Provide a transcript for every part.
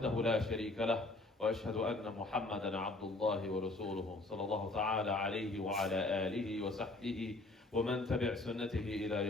وحده لا شريك له وأشهد أن محمدا عبد الله ورسوله صلى الله تعالى عليه وعلى آله وصحبه ومن تبع سنته إلى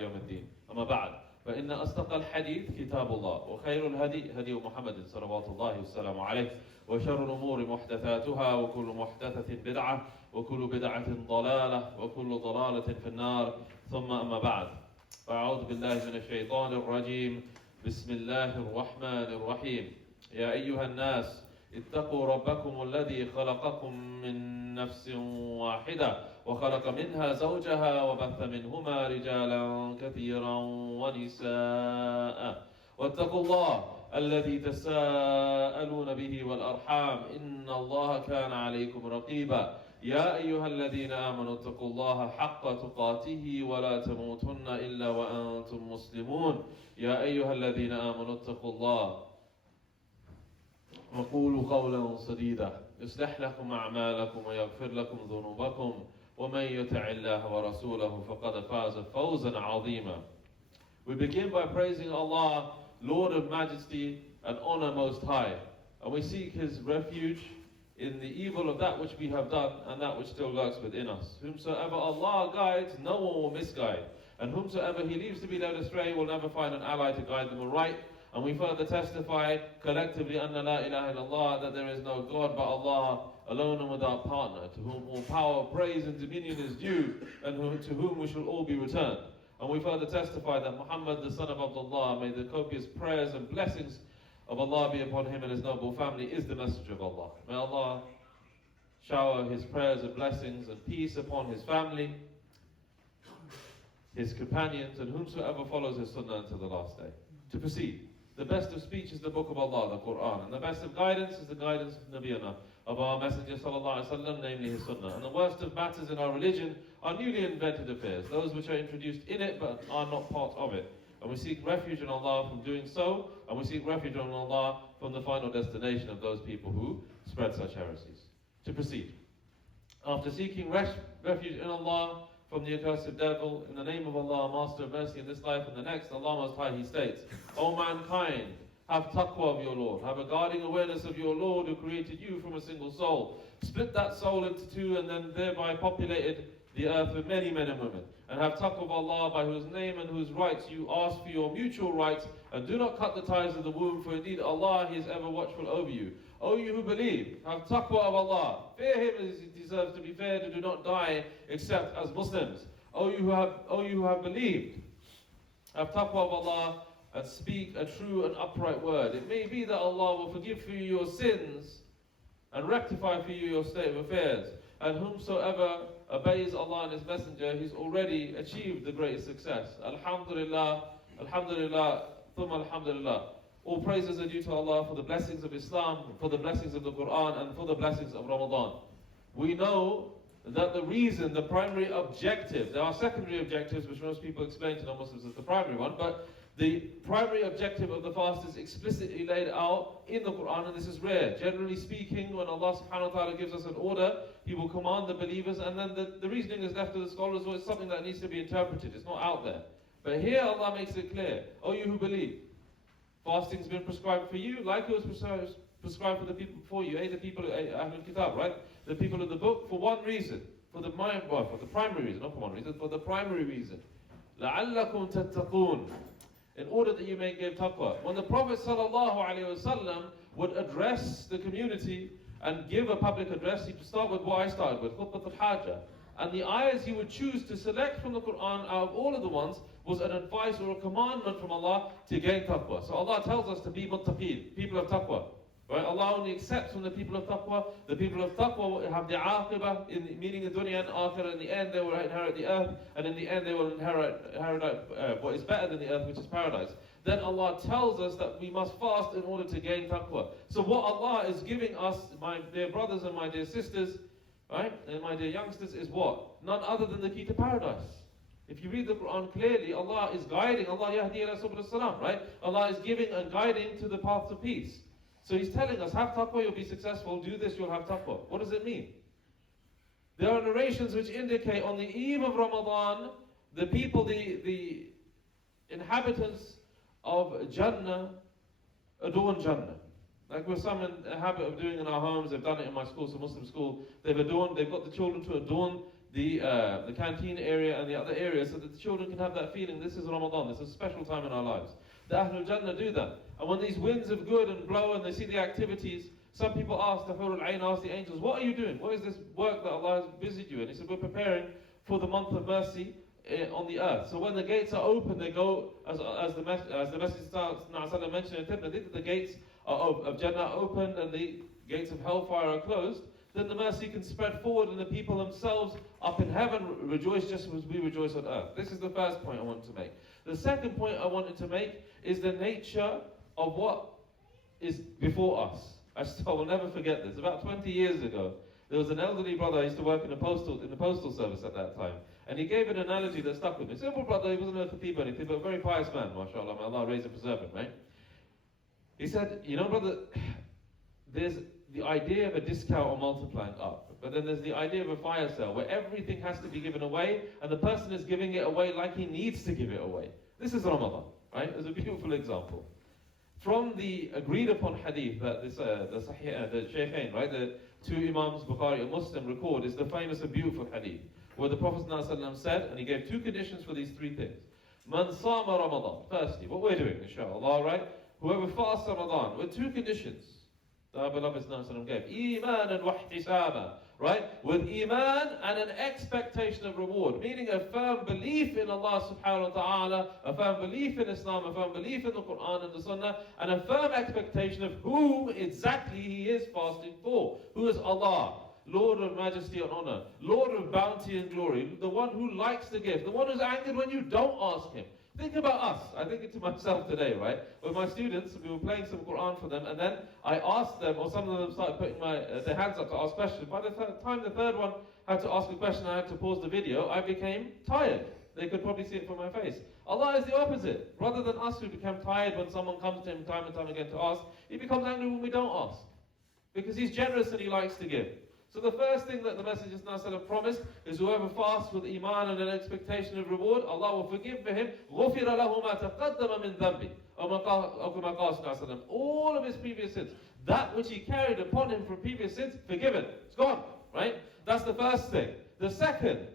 يوم الدين. أما بعد، فإن أصدق الحديث كتاب الله، وخير الهدي هدي محمد صلوات الله والسلام عليه، وشر الأمور محدثاتها، وكل محدثة بدعة، وكل بدعة ضلالة، وكل ضلالة في النار. ثم أما بعد، فأعوذ بالله من الشيطان الرجيم. بسم الله الرحمن الرحيم. يا أيها الناس اتقوا ربكم الذي خلقكم من نفس واحدة وخلق منها زوجها وبث منهما رجالا كثيرا ونساء واتقوا الله الذي تساءلون به والأرحام إن الله كان عليكم رقيبا. يا أيها الذين آمنوا اتقوا الله حق تقاته ولا تموتن إلا وأنتم مسلمون. يا أيها الذين آمنوا اتقوا الله وقولوا قولا سديدا يصلح لكم أعمالكم ويغفر لكم ذنوبكم ومن يطع الله ورسوله فقد فاز فوزا عظيما. We begin by praising Allah, Lord of Majesty and Honor Most High, and we seek His refuge in the evil of that which we have done and that which still lurks within us. Whomsoever Allah guides, no one will misguide, and whomsoever He leaves to be led astray will never find an ally to guide them aright. And we further testify collectively anna la ilaha illallah, that there is no God but Allah, alone and without partner, to whom all power, praise and dominion is due, and to whom we shall all be returned. And we further testify that Muhammad, the son of Abdullah, may the copious prayers and blessings of Allah be upon him and his noble family, is the messenger of Allah. May Allah shower His prayers and blessings and peace upon his family, his companions, and whomsoever follows his sunnah until the last day. To proceed, the best of speech is the book of Allah, the Quran, and the best of guidance is the guidance of Nabiyana, of our Messenger sallallahu alaihi wasallam, namely his sunnah. And the worst of matters in our religion are newly invented affairs, those which are introduced in it but are not part of it. And we seek refuge in Allah from doing so, and we seek refuge in Allah from the final destination of those people who spread such heresies. To proceed, after seeking refuge in Allah from the accursed devil, in the name of Allah, Master of mercy in this life and the next, Allah Most High, He states, O mankind, have taqwa of your Lord, have a guarding awareness of your Lord who created you from a single soul, split that soul into two, and then thereby populated the earth with many men and women. And have taqwa of Allah, by whose name and whose rights you ask for your mutual rights, and do not cut the ties of the womb, for indeed Allah, He is ever watchful over you. O you who believe, have taqwa of Allah, fear Him as He deserves to be feared, and do not die except as Muslims. O you who have believed, have taqwa of Allah, and speak a true and upright word. It may be that Allah will forgive for you your sins and rectify for you your state of affairs. And whomsoever obeys Allah and His Messenger, he's already achieved the greatest success. Alhamdulillah, Alhamdulillah, Thumma Alhamdulillah. All praises are due to Allah for the blessings of Islam, for the blessings of the Quran, and for the blessings of Ramadan. We know that the reason, the primary objective, there are secondary objectives which most people explain to non-Muslims as the primary one, but the primary objective of the fast is explicitly laid out in the Quran, and this is rare. Generally speaking, when Allah subhanahu wa ta'ala gives us an order, He will command the believers, and then the reasoning is left to the scholars, or it's something that needs to be interpreted. It's not out there. But here Allah makes it clear, O you who believe, fasting's been prescribed for you, like it was prescribed for the people before you, the people of Ahlul Kitab, right? The people of the book, for one reason, for the primary reason, not for one reason, for the primary reason. لَعَلَّكُمْ تَتَّقُونَ, in order that you may give taqwa. When the Prophet ﷺ would address the community and give a public address, he'd start with what I started with, Khutbah al-Hajjah. And the ayahs he would choose to select from the Quran out of all of the ones was an advice or a commandment from Allah to gain taqwa. So Allah tells us to be muttaqeen, people of taqwa. Right? Allah only accepts from the people of taqwa. The people of taqwa will have the aqibah, meaning the dunya and akhirah. In the end they will inherit the earth, and in the end they will inherit what is better than the earth, which is paradise. Then Allah tells us that we must fast in order to gain taqwa. So what Allah is giving us, my dear brothers and my dear sisters, right, and my dear youngsters, is what? None other than the key to paradise. If you read the Quran clearly, Allah is guiding, Allah yahdi ila subul salam, right? Allah is giving and guiding to the path of peace. So He's telling us, have taqwa, you'll be successful, do this, you'll have taqwa. What does it mean? There are narrations which indicate on the eve of Ramadan, the people, the inhabitants of Jannah adorn Jannah. Like we're some in a habit of doing in our homes. They've done it in my school, it's a Muslim school. They've got the children to adorn the canteen area and the other areas so that the children can have that feeling, this is Ramadan, this is a special time in our lives. The Ahlul Jannah do that. And when these winds of good and blow and they see the activities, some people ask, the Hurul Ain ask the angels, what are you doing? What is this work that Allah has busied you in? He said, we're preparing for the month of mercy on the earth. So when the gates are open, they go, as the Messenger mentioned in Tirmidhi, the gates of Jannah are open and the gates of hellfire are closed, then the mercy can spread forward and the people themselves up in heaven rejoice just as we rejoice on earth. This is the first point I wanted to make. The second point I wanted to make is the nature of what is before us. I will never forget this. About 20 years ago, there was an elderly brother. I used to work in the postal service at that time, and he gave an analogy that stuck with me. Simple brother, he wasn't a khatib or anything, but a very pious man, mashallah. May Allah raise and preserve him, right? He said, you know, brother, there's the idea of a discount or multiplying up, but then there's the idea of a fire sale where everything has to be given away, and the person is giving it away like he needs to give it away. This is Ramadan, right? It's a beautiful example. From the agreed upon hadith that the Shaykhain, right, the two Imams, Bukhari and Muslim, record is the famous and beautiful hadith where the Prophet ﷺ said, and he gave two conditions for these three things. Man sama Ramadan. Firstly, what we're doing, inshallah, right? Whoever fasts Ramadan with two conditions. The beloved ﷺ gave iman wa ihtisaba, right? With iman and an expectation of reward, meaning a firm belief in Allah subhanahu wa ta'ala, a firm belief in Islam, a firm belief in the Quran and the Sunnah, and a firm expectation of whom exactly he is fasting for. Who is Allah, Lord of majesty and honor, Lord of bounty and glory, the one who likes to give, the one who's angered when you don't ask him. Think about us. I think it to myself today, right? With my students, we were playing some Quran for them, and then I asked them, or some of them started putting their hands up to ask questions. By the time the third one had to ask a question, I had to pause the video, I became tired. They could probably see it from my face. Allah is the opposite. Rather than us who become tired when someone comes to him time and time again to ask, he becomes angry when we don't ask. Because he's generous and he likes to give. So the first thing that the Messenger ﷺ promised is whoever fasts with iman and an expectation of reward, Allah will forgive for him. غُفِرَ لَهُ مَا تَقَدَّمَ مِنْ ذَنْبِهِ all of his previous sins. That which he carried upon him from previous sins, forgiven. It's gone. Right? That's the first thing. The second,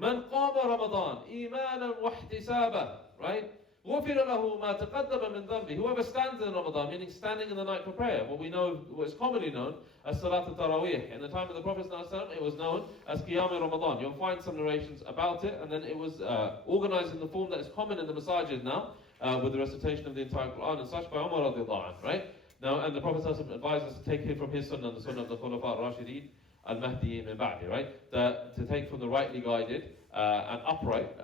مَنْ قَامَ رَمَضَانَ إِيمَانًا وَاحْتِسَابًا, right? غُفِرَ لَهُ مَا تَقَدَّمَ مِنْ ذَنْبِهِ. Whoever stands in Ramadan, meaning standing in the night for prayer, what is commonly known as Salat al-Tarawih. In the time of the Prophet ﷺ, it was known as Qiyam Ramadan. You'll find some narrations about it, and then it was organized in the form that is common in the masajid now, with the recitation of the entire Quran and such by Umar radiallahu anh, right? Now, and the Prophet ﷺ advised us to take it from his sunnah and the sunnah of the Khulafa al-Rashideen al-Mahdiyin min ba'di, right? To take from the rightly guided and upright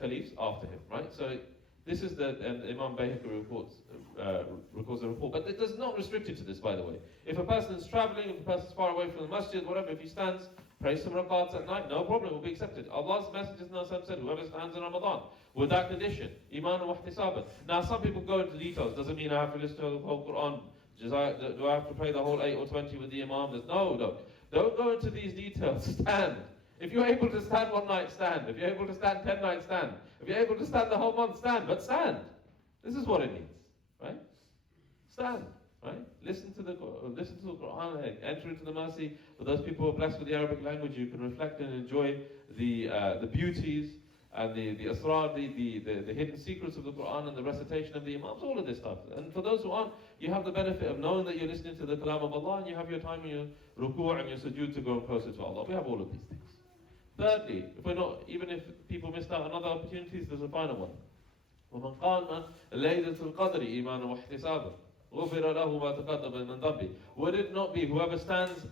Khalifs after him, right? So this is and Imam Bayhaqi records the report, but it does not restrict it to this, by the way. If a person is traveling, if a person is far away from the masjid, whatever, if he stands, prays some rakats at night, no problem, will be accepted. Allah's Messenger said, whoever stands in Ramadan, with that condition, iman wa ihtisaban. Now, some people go into details. Does it mean I have to listen to the whole Quran? Do I have to pray the whole 8 or 20 with the Imam? No. Don't go into these details. Stand. If you're able to stand one night, stand. If you're able to stand 10 nights, stand. If you're able to stand the whole month, stand. But stand. This is what it means, right? Stand, right? Listen to the Quran. Enter into the mercy. For those people who are blessed with the Arabic language, you can reflect and enjoy the beauties and the asrar, the hidden secrets of the Quran and the recitation of the Imams, all of this stuff. And for those who aren't, you have the benefit of knowing that you're listening to the kalam of Allah, and you have your time in your ruku' and your sujood to go closer to Allah. We have all of these things. Thirdly, even if people missed out on other opportunities, there's a final one. وَمَنْ قَامَ لَيْلَةُ الْقَدْرِ إِيمَانًا وَاحْتِسَابًا غُفِرَ لَهُ مَا تَقَدَّمَ مِنْ ذَنْبِهِ. Would it not be whoever stands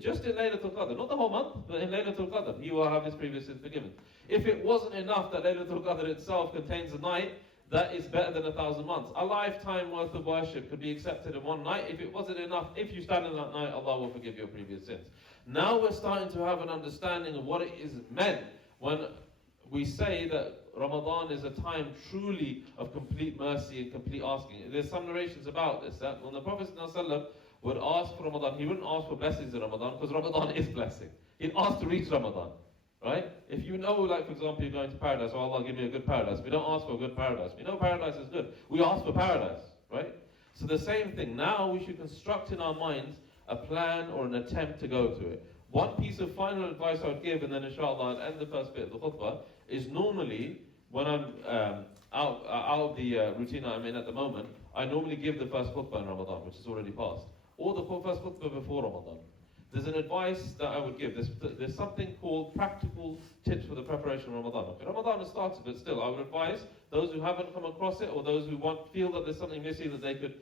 just in Laylatul Qadr, not the whole month, but in Laylatul Qadr, he will have his previous sins forgiven. If it wasn't enough that Laylatul Qadr itself contains a night, that is better than 1,000 months. A lifetime worth of worship could be accepted in one night. If it wasn't enough, if you stand in that night, Allah will forgive your previous sins. Now we're starting to have an understanding of what it is meant when we say that Ramadan is a time truly of complete mercy and complete asking. There's some narrations about this, that when the Prophet ﷺ would ask for Ramadan, he wouldn't ask for blessings in Ramadan, because Ramadan is blessing. He'd ask to reach Ramadan, right? If you know, like for example, you're going to paradise, oh Allah, give me a good paradise. We don't ask for a good paradise. We know paradise is good. We ask for paradise, right? So the same thing, now we should construct in our minds a plan or an attempt to go to it. One piece of final advice I would give, and then inshallah I'll end the first bit of the khutbah, is normally when I'm out of the routine I'm in at the moment, I normally give the first khutbah in Ramadan, which is already passed, or the first khutbah before Ramadan. There's an advice that I would give. There's something called practical tips for the preparation of Ramadan. Okay, Ramadan has started, but still, I would advise those who haven't come across it, or those who feel that there's something missing that they could,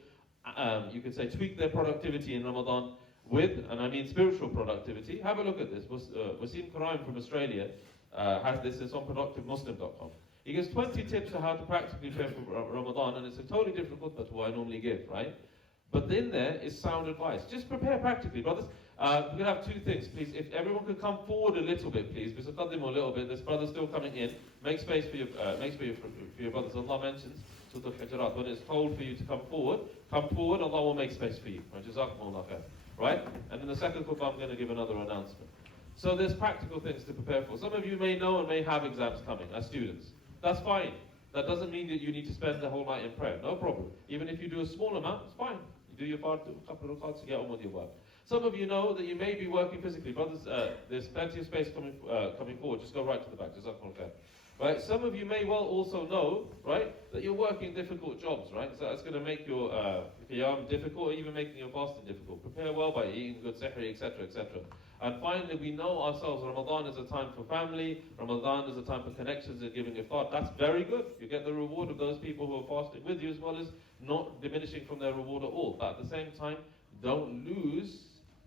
you could say, tweak their productivity in Ramadan with, and I mean spiritual productivity. Have a look at this. Wasim Karaim from Australia has this. It's on productivemuslim.com. He gives 20 tips on how to practically prepare for Ramadan, and it's a totally different khutbah to what I normally give, right? But in there is sound advice. Just prepare practically, brothers. We're going to have two things, please. If everyone could come forward a little bit, please. Because I've got them a little bit. This brother's still coming in. Make space for your brothers. Allah mentions Surah Al-Hujurat. When it's told for you to come forward, Allah will make space for you. Jazakumullah khair. Right? And in the second khutbah, I'm going to give another announcement. So there's practical things to prepare for. Some of you may know and may have exams coming as students. That's fine. That doesn't mean that you need to spend the whole night in prayer. No problem. Even if you do a small amount, it's fine. You do your part, a couple of cards to get on with your work. Some of you know that you may be working physically. Brothers, there's plenty of space coming forward. Just go right to the back. Jazakumullah khair. Right? Some of you may well also know, right, that you're working difficult jobs, right? So that's going to make your qiyam difficult, or even making your fasting difficult. Prepare well by eating good sihri, etc., etc. And finally, we know ourselves, Ramadan is a time for family, Ramadan is a time for connections and giving iftar. That's very good. You get the reward of those people who are fasting with you, as well as not diminishing from their reward at all. But at the same time, don't lose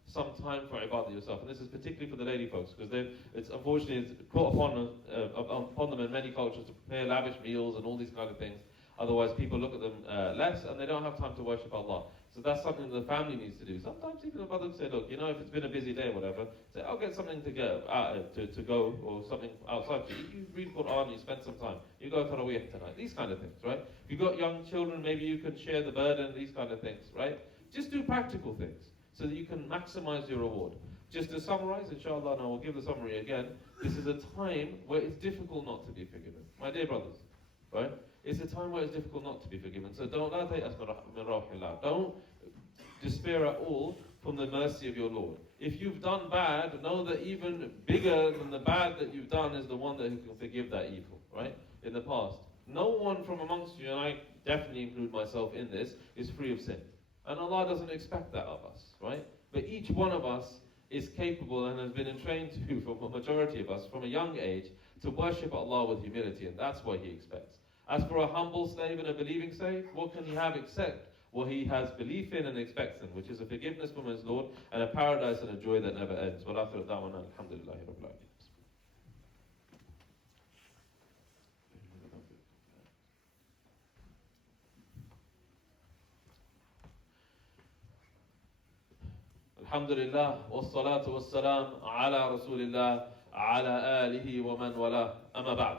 some time for ibadah yourself. And this is particularly for the lady folks, because it's unfortunately it's put upon them in many cultures to prepare lavish meals and all these kind of things. Otherwise, people look at them less, and they don't have time to worship Allah. So that's something that the family needs to do. Sometimes even the brothers say, look, if it's been a busy day or whatever, say, I'll get something to go, to go, or something outside. You read Quran, you spend some time. You go Taraweeh tonight. These kind of things, right? If you've got young children, maybe you can share the burden, these kind of things, right? Just do practical things so that you can maximize your reward. Just to summarize, inshallah, and I will give the summary again, this is a time where it's difficult not to be forgiven. My dear brothers, right? It's a time where it's difficult not to be forgiven. So don't despair at all from the mercy of your Lord. If you've done bad, know that even bigger than the bad that you've done is the one that who can forgive that evil, right? In the past. No one from amongst you, and I definitely include myself in this, is free of sin. And Allah doesn't expect that of us, right? But each one of us is capable and has been entrained to, for the majority of us, from a young age, to worship Allah with humility, and that's what He expects. As for a humble slave and a believing slave, what can he have except what he has belief in and expects in, which is a forgiveness from his Lord and a paradise and a joy that never ends. Well, after that one, alhamdulillah, rabbil alamin. Alhamdulillah, wassalatu wassalam ala rasulillah, ala alihi wa man wala, amma ba'd.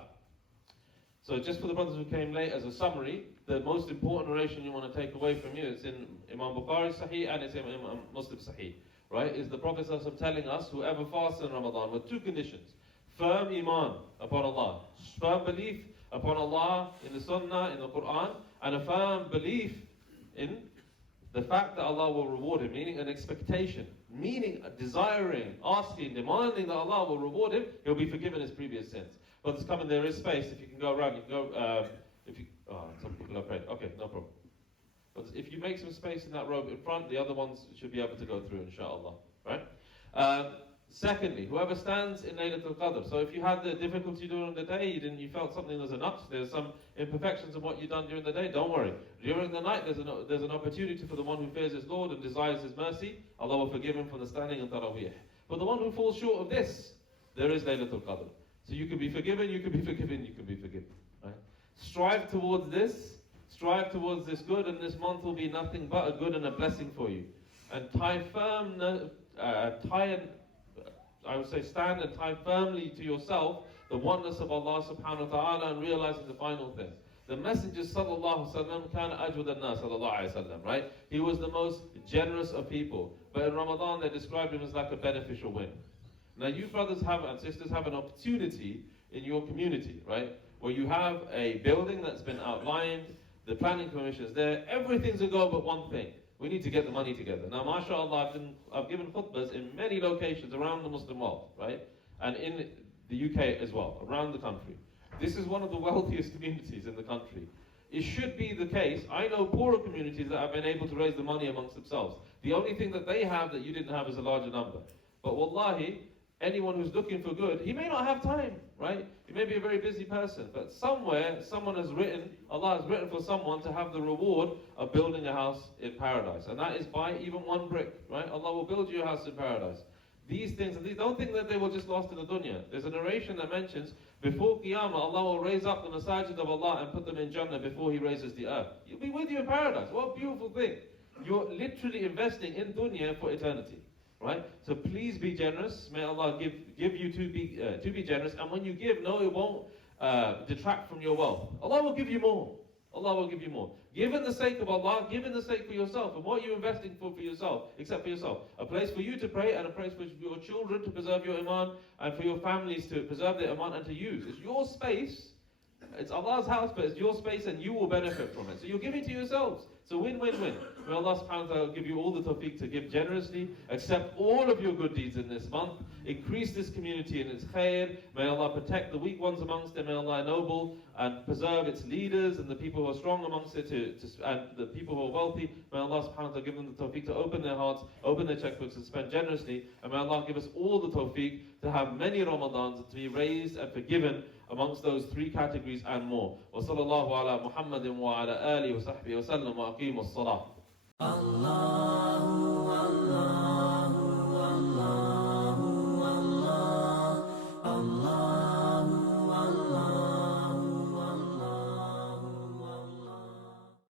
So just for the brothers who came late, as a summary, the most important narration you want to take away from you, it's in Imam Bukhari Sahih and it's in Imam Muslim Sahih, right? Is the Prophet ﷺ telling us, whoever fasts in Ramadan with two conditions: firm iman upon Allah, firm belief upon Allah in the Sunnah, in the Quran, and a firm belief in the fact that Allah will reward him, meaning an expectation, meaning desiring, asking, demanding that Allah will reward him, he'll be forgiven his previous sins. But there's coming, there is space. If you can go around, you can go. Some people are praying. Okay, no problem. But if you make some space in that row in front, the other ones should be able to go through, inshallah. Right? Secondly, whoever stands in Laylatul Qadr. So if you had the difficulty during the day, you felt something was a nut, there's some imperfections in what you've done during the day, don't worry. During the night, there's an opportunity for the one who fears his Lord and desires his mercy. Allah will forgive him for the standing in Taraweeh. But the one who falls short of this, there is Laylatul Qadr. So you can be forgiven, you can be forgiven, you can be forgiven. Right? Strive towards this good, and this month will be nothing but a good and a blessing for you. And stand and tie firmly to yourself the oneness of Allah subhanahu wa ta'ala, and realizing the final thing. The Messenger sallallahu alaihi wasallam kana ajwad an-nas sallallahu alaihi wasallam, right? He was the most generous of people. But in Ramadan they described him as like a beneficial wind. Now you brothers and sisters have an opportunity in your community, right? Where you have a building that's been outlined, the planning commission is there, everything's a go but one thing. We need to get the money together. Now, mashallah, I've given khutbahs in many locations around the Muslim world, right? And in the UK as well, around the country. This is one of the wealthiest communities in the country. It should be the case. I know poorer communities that have been able to raise the money amongst themselves. The only thing that they have that you didn't have is a larger number. But wallahi, anyone who's looking for good, he may not have time, right? He may be a very busy person, but somewhere, someone has written, Allah has written for someone to have the reward of building a house in paradise. And that is by even one brick, right? Allah will build you a house in paradise. These things, don't think that they were just lost in the dunya. There's a narration that mentions, before Qiyamah, Allah will raise up the masajid of Allah and put them in Jannah before He raises the earth. You'll be with you in paradise. What a beautiful thing. You're literally investing in dunya for eternity. Right? So please be generous. May Allah give you to be generous. And when you give, no, it won't detract from your wealth. Allah will give you more. Allah will give you more. Give in the sake of Allah, give in the sake for yourself. And what are you investing for yourself, except for yourself? A place for you to pray and a place for your children to preserve your iman and for your families to preserve their iman and to use. It's your space. It's Allah's house, but it's your space and you will benefit from it. So you're giving to yourselves. So win-win-win. May Allah subhanahu wa ta'ala give you all the tawfiq to give generously, accept all of your good deeds in this month, increase this community in its khair. May Allah protect the weak ones amongst them. May Allah ennoble and preserve its leaders and the people who are strong amongst it and the people who are wealthy. May Allah subhanahu wa ta'ala give them the tawfiq to open their hearts, open their checkbooks and spend generously. And may Allah give us all the tawfiq to have many Ramadans to be raised and forgiven amongst those three categories and more. Wa sallallahu ala Muhammadin wa ala alihi wa sahbihi wa sallam wa aqimu as-salah. Allah